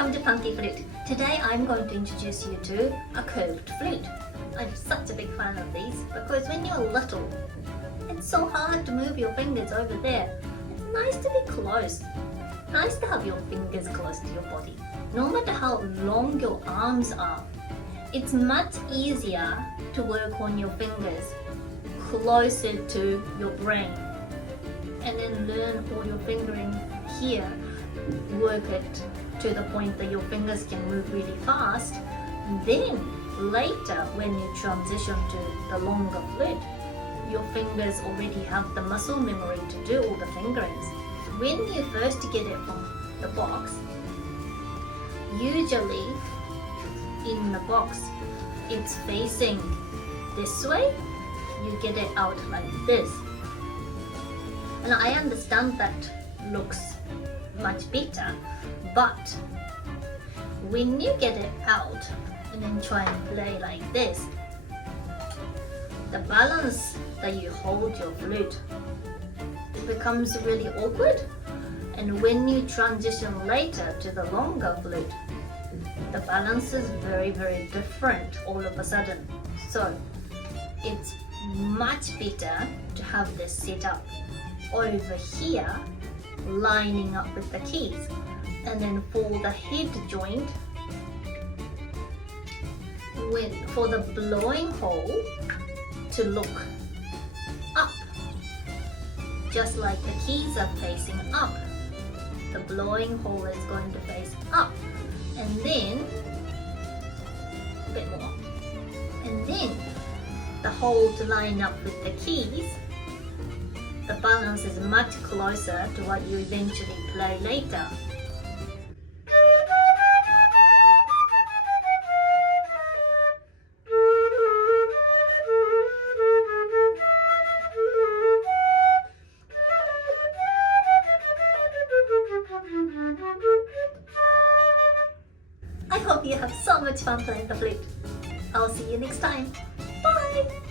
Welcome to Funky Flute. Today I'm going to introduce you to a curved flute. I'm such a big fan of these because when you're little, it's so hard to move your fingers over there. It's nice to be close. Nice to have your fingers close to your body. No matter how long your arms are, it's much easier to work on your fingers closer to your brain. And then learn all your fingering here. Work it to the point that your fingers can move really fast. Then later when you transition to the longer flute, your fingers already have the muscle memory to do all the fingerings. When you first get it from the box, usually in the box it's facing this way, you get it out like this. And I understand that looks much better, but when you get it out and then try and play like this, the balance that you hold your flute becomes really awkward. And when you transition later to the longer flute, the balance is very, very different all of a sudden. So it's much better to have this set up over here, lining up with the keys. And then for the head joint, for the blowing hole to look up, just like the keys are facing up, the blowing hole is going to face up, and then a bit more, and then the hole to line up with the keys. The balance is much closer to what you eventually play later. I hope you have so much fun playing the flute. I'll see you next time. Bye!